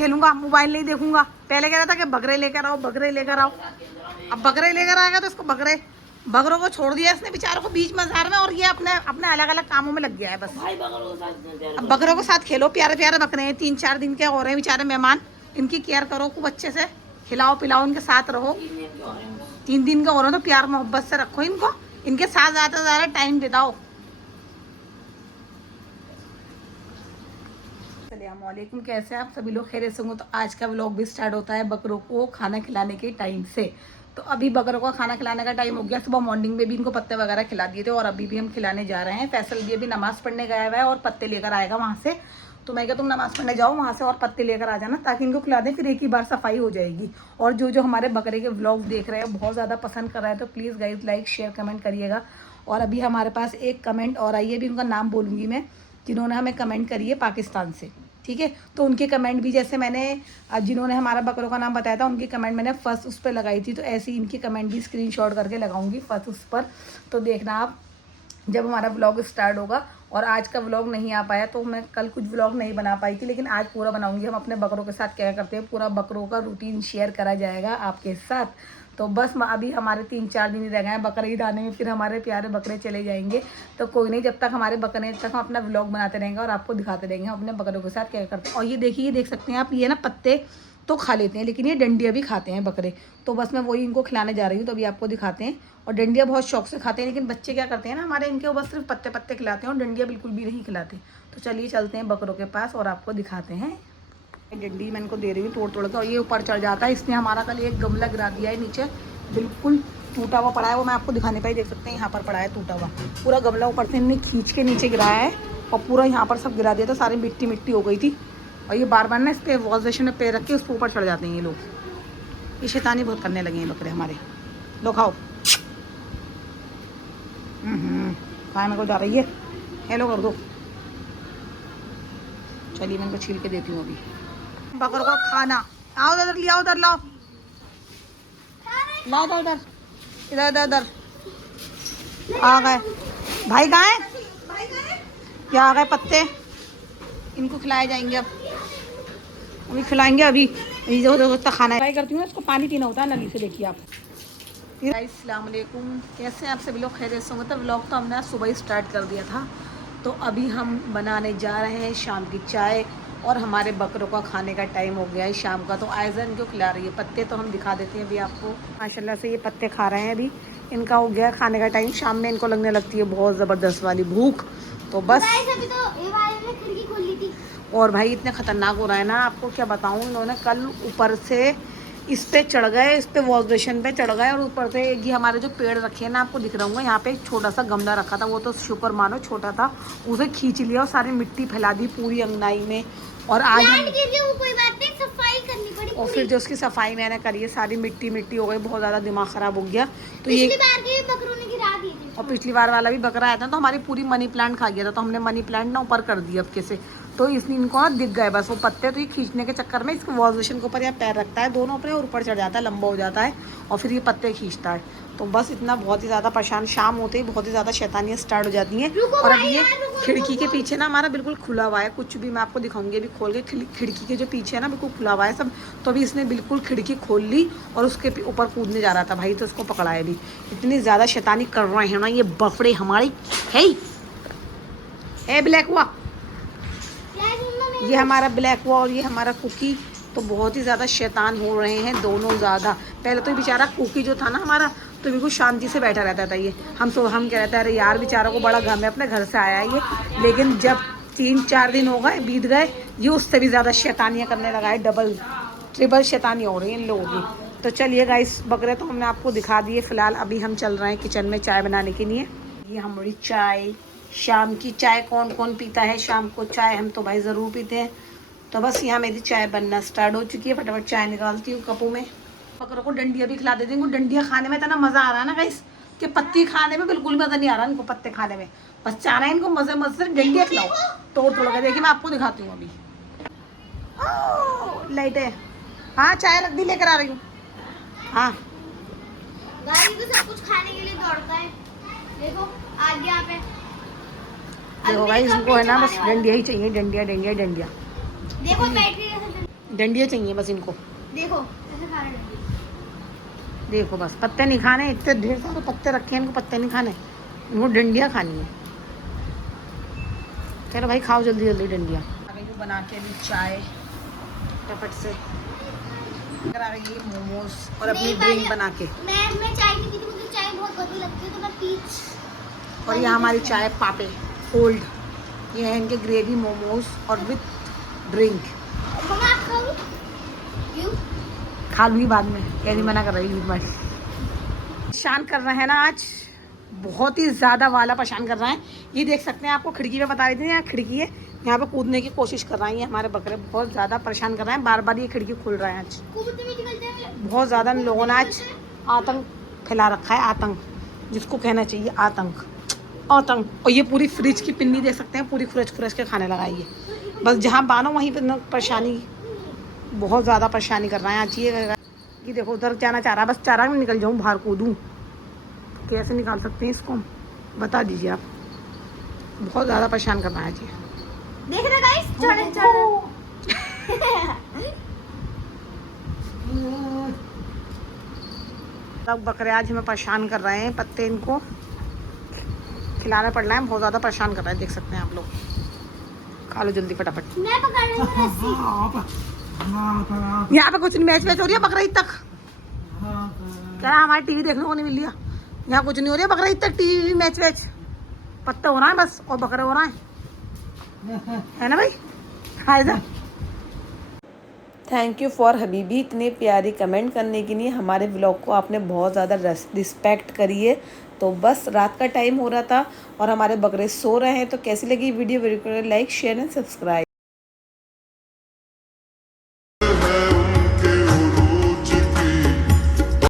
खेलूंगा, मोबाइल नहीं देखूंगा। पहले कह रहा था कि बकरे लेकर आओ, बकरे लेकर आओ। अब बकरे लेकर आएगा तो इसको बकरों को छोड़ दिया इसने बेचारों को बीच मजार में, और ये अपने अपने अलग अलग कामों में लग गया है बस। अब बकरों के साथ खेलो, प्यारे प्यारे बकरे हैं, 3-4 दिन के हो रहे हैं बेचारे मेहमान। इनकी केयर करो खूब अच्छे से, खिलाओ पिलाओ, इनके साथ रहो। 3 दिन का हो रहे हैं तो प्यार मोहब्बत से रखो इनको, इनके साथ ज़्यादा से ज़्यादा टाइम बिताओ। अस्सलामुअलैकुम, कैसे आप सभी लोग खैरियत से होंगे। तो आज का व्लॉग भी स्टार्ट होता है बकरों को खाना खिलाने के टाइम से। तो अभी बकरों को खाना खिलाने का टाइम हो गया। सुबह मॉर्निंग में भी इनको पत्ते वगैरह खिला दिए थे और अभी भी हम खिलाने जा रहे हैं। फैसल भी अभी नमाज़ पढ़ने गया हुआ है और पत्ते लेकर आएगा वहाँ से। तो मैं क्या, तुम नमाज़ पढ़ने जाओ वहाँ से और पत्ते लेकर आ जाना ताकि इनको खिला दें, फिर एक ही बार सफाई हो जाएगी। और जो जो हमारे बकरे के व्लॉग देख रहे हैं बहुत ज़्यादा पसंद कर रहे हैं, तो please guys like share comment करिएगा। और अभी हमारे पास एक कमेंट और आई है, अभी उनका नाम बोलूँगी मैं, जिन्होंने हमें कमेंट करी है पाकिस्तान से, ठीक है। तो उनके कमेंट भी, जैसे मैंने जिन्होंने हमारा बकरों का नाम बताया था उनकी कमेंट मैंने फर्स्ट उस पर लगाई थी, तो ऐसे ही इनकी कमेंट भी स्क्रीनशॉट करके लगाऊंगी फर्स्ट उस पर। तो देखना आप जब हमारा व्लॉग स्टार्ट होगा। और आज का व्लॉग नहीं आ पाया तो मैं कल कुछ व्लॉग नहीं बना पाई थी, लेकिन आज पूरा बनाऊंगी। हम अपने बकरों के साथ क्या करते हैं, पूरा बकरों का रूटीन शेयर करा जाएगा आपके साथ। तो बस अभी हमारे 3-4 दिन ही रह गए हैं बकरे ईद आने में, फिर हमारे प्यारे बकरे चले जाएंगे। तो कोई नहीं, जब तक हमारे बकरे हैं तक हम अपना व्लॉग बनाते रहेंगे और आपको दिखाते रहेंगे हम अपने बकरों के साथ क्या करते हैं। और ये देखिए, ये देख सकते हैं आप, ये ना पत्ते तो खा लेते हैं लेकिन ये डंडिया भी खाते हैं बकरे। तो बस मैं वही इनको खिलाने जा रही हूँ, तो अभी आपको दिखाते हैं। और डंडिया बहुत शौक से खाते हैं, लेकिन बच्चे क्या करते हैं ना हमारे, इनके बस सिर्फ पत्ते पत्ते खिलाते हैं और डंडिया बिल्कुल भी नहीं खिलाते। तो चलिए चलते हैं बकरों के पास और आपको दिखाते हैं। डंडी मैं इनको दे रही हूँ तोड़ तोड़ के, और ये ऊपर चढ़ जाता है। इसने हमारा कल एक गमला गिरा दिया है नीचे, बिल्कुल टूटा हुआ पड़ा है। वो मैं आपको दिखाने पाई, देख सकते हैं यहाँ पर पड़ा है टूटा हुआ पूरा गमला। ऊपर से इन्हें खींच के नीचे गिराया है और पूरा यहाँ पर सब गिरा दिया था, सारी मिट्टी मिट्टी हो गई थी। और ये बार बार ना इस पर वॉश बेसिन में पैर रख के उसके ऊपर चढ़ जाते हैं ये लोग। ये शैतानी बहुत करने लगे हैं बकरे हमारे। लो खाओ। खाए मेरे को जा रही है, हेलो कर दो। चलिए मैं इनको छील के देती हूँ अभी बकरों को खाना। आओ उधर लिया, उधर लाओ, लाओ उधर उधर, इधर इधर इधर। आ गए भाई, कहाँ है? क्या आ गए पत्ते, इनको खिलाए जाएंगे अब, अभी खिलाएंगे। अभी तक खाना ट्राई करती हूँ, इसको पानी पीना होता है नली से। देखिए आप। अस्सलाम वालेकुम, कैसे हैं आप सभी लोग खैरियत से होंगे। तो व्लॉग तो हमने आज सुबह ही स्टार्ट कर दिया था। तो अभी हम बनाने जा रहे हैं शाम की चाय, और हमारे बकरों का खाने का टाइम हो गया है शाम का। तो आयज़ा इनको खिला रही है पत्ते, तो हम दिखा देते हैं अभी आपको। माशाल्लाह से ये पत्ते खा रहे हैं, अभी इनका हो गया खाने का टाइम। शाम में इनको लगने लगती है बहुत ज़बरदस्त वाली भूख। तो बस और भाई इतने ख़तरनाक हो रहा है ना, आपको क्या बताऊँ। इन्होंने कल ऊपर से इस पे चढ़ गए, इस पे वॉश बेसिन पे चढ़ गए, और ऊपर से ये हमारे जो पेड़ रखे हैं ना, आपको दिख रहा होगा, यहाँ पे एक छोटा सा गमला रखा था, वो तो शुक्र मानो छोटा था, उसे खींच लिया और सारी मिट्टी फैला दी पूरी अंगनाई में। और आज हम कोई बात नहीं, सफाई करनी पड़ी। और फिर जो उसकी सफाई मैंने करी है, सारी मिट्टी मिट्टी हो गई, बहुत ज़्यादा दिमाग ख़राब हो गया। तो ये बकरों ने गिरा दी थी। और पिछली बार वाला भी बकरा आया था तो हमारी पूरी मनी प्लांट खा गया था, तो हमने मनी प्लांट ना ऊपर कर दिया अब कैसे। तो इसलिए इनको ना दिख गए बस वो पत्ते। तो ये खींचने के चक्कर में इसको वॉश बेसिन के ऊपर या पैर रखता है दोनों अपने, और ऊपर चढ़ जाता है, लंबा हो जाता है, और फिर ये पत्ते खींचता है। तो बस इतना बहुत ही ज़्यादा परेशान। शाम होते ही बहुत ही ज़्यादा शैतानियाँ स्टार्ट हो जाती हैं। और अभी ये खिड़की के पीछे ना हमारा बिल्कुल खुला हुआ है, कुछ भी मैं आपको दिखाऊंगी अभी खोल के। खिड़की के जो पीछे है ना बिल्कुल खुला हुआ है सब। तो अभी इसने बिल्कुल खिड़की खोल ली और उसके ऊपर कूदने जा रहा था भाई, तो उसको पकड़ा है। अभी इतनी ज़्यादा शैतानी कर रहे हैं ना ये बफड़े हमारे। है ब्लैक हुआ, ये हमारा ब्लैक हुआ और ये हमारा कुकी। तो बहुत ही ज़्यादा शैतान हो रहे हैं दोनों ज़्यादा। पहले तो बेचारा कुकी जो था ना हमारा, तो बिल्कुल शांति से बैठा रहता था ये। हम कह रहे थे अरे यार बेचारा को बड़ा गम है, अपने घर से आया है ये। लेकिन जब 3-4 दिन हो गए, बीत गए, ये उससे भी ज़्यादा शैतानियाँ करने लगा है। डबल ट्रिपल शैतानी हो रही है इन लोगों की। तो चलिए गाइस, बकरे तो हमने आपको दिखा दिए। फ़िलहाल अभी हम चल रहे हैं किचन में चाय बनाने के लिए। ये हमारी चाय, शाम की चाय कौन कौन पीता है शाम को चाय, हम तो भाई ज़रूर पीते हैं। तो बस यहाँ मेरी चाय बनना स्टार्ट हो चुकी है, फटाफट चाय निकालती हूँ कपों में। बकरों को डंडिया भी खिला देती हूँ। डंडिया खाने में इतना मज़ा आ रहा है ना गाइस, कि पत्ती खाने में बिल्कुल मज़ा नहीं आ रहा इनको, पत्ते खाने में बस चाह रहा है इनको मज़े मज़े से डंडिया खिलाओ तोड़ तोड़ के। देखिए मैं आपको दिखाती हूँ अभी। लाइट है, हाँ चाय रख दी, लेकर आ रही हूँ। हाँ सब कुछ खाने के लिए दौड़ता है, देखो आ गया यहाँ पे। देखो भाई इसको है ना बस डंडिया ही चाहिए, डंडिया डंडिया डंडिया। देखो डंडियाँ चाहिए बस इनको। देखो ऐसे खा रहे हैं। देखो बस पत्ते नहीं खाने, इतने ढेर सारे पत्ते रखे हैं, इनको पत्ते नहीं खाने, इनको डंडियाँ खानी है। चलो भाई खाओ जल्दी जल्दी डंडियाँ। अभी जो बना के अभी चाय फटाफट से आ रही है मोमोज और अपनी ड्रिंक बना के। मैं चाय नहीं पीती, मुझे चाय बहुत गंदी लगती है तो मैं पीच। और ये हमारी चाय पापे कोल्ड, ये है इनके ग्रेवी मोमोज और विथ ड्रिंक। मम्मा आप खाओगे? क्यों? खा लूँगी बाद में, कैसी मना कर रही है भाई। परेशान कर रहे हैं ना आज, बहुत ही ज़्यादा वाला परेशान कर रहे हैं। ये देख सकते हैं, आपको खिड़की पे बता रही थी ना, यहाँ खिड़की है, यहाँ पे कूदने की कोशिश कर रहे हैं। ये हमारे बकरे बहुत ज़्यादा परेशान कर रहे हैं, बार बार ये खिड़की खुल रहे हैं। आज बहुत ज़्यादा इन लोगों ने आज आतंक फैला रखा है, आतंक जिसको कहना चाहिए आतंक, आतंक। और ये पूरी फ्रिज की पिन्नी देख सकते हैं, पूरी खुरच खुरच के खाने लगाई है। बस जहाँ बानो वहीं पर परेशानी, बहुत ज़्यादा परेशानी कर रहे हैं आज। ये देखो उधर जाना चाह रहा है, बस चाह रहा है मैं निकल जाऊँ बाहर कूदूँ। कैसे निकाल सकते हैं इसको, बता दीजिए आप। बहुत ज़्यादा परेशान करना है जी। देख रहे गाइस, चढ़ सब बकरे आज हमें परेशान कर रहे हैं, पत्ते इनको खिलाना पड़ रहा है, बहुत ज़्यादा परेशान कर रहा है। देख सकते हैं आप लोग, खा लो जल्दी फटाफट। मैं पकड़ रही हूँ रस्सी। यहाँ पे कुछ मैच वैच हो रही है बकरा ईद तक, क्या हमारी टीवी देखने को नहीं मिल रही? यहाँ कुछ नहीं हो रहा है बकरा ईद तक, टीवी मैच वैच, पत्ते हो रहा है बस और बकरे हो रहा है ना भाई? हाँ। थैंक यू फॉर हबीबी, इतने प्यारी कमेंट करने के लिए। हमारे व्लॉग को आपने बहुत ज़्यादा रिस्पेक्ट करी है। तो बस रात का टाइम हो रहा था और हमारे बकरे सो रहे हैं। तो कैसी लगी video, like share and subscribe.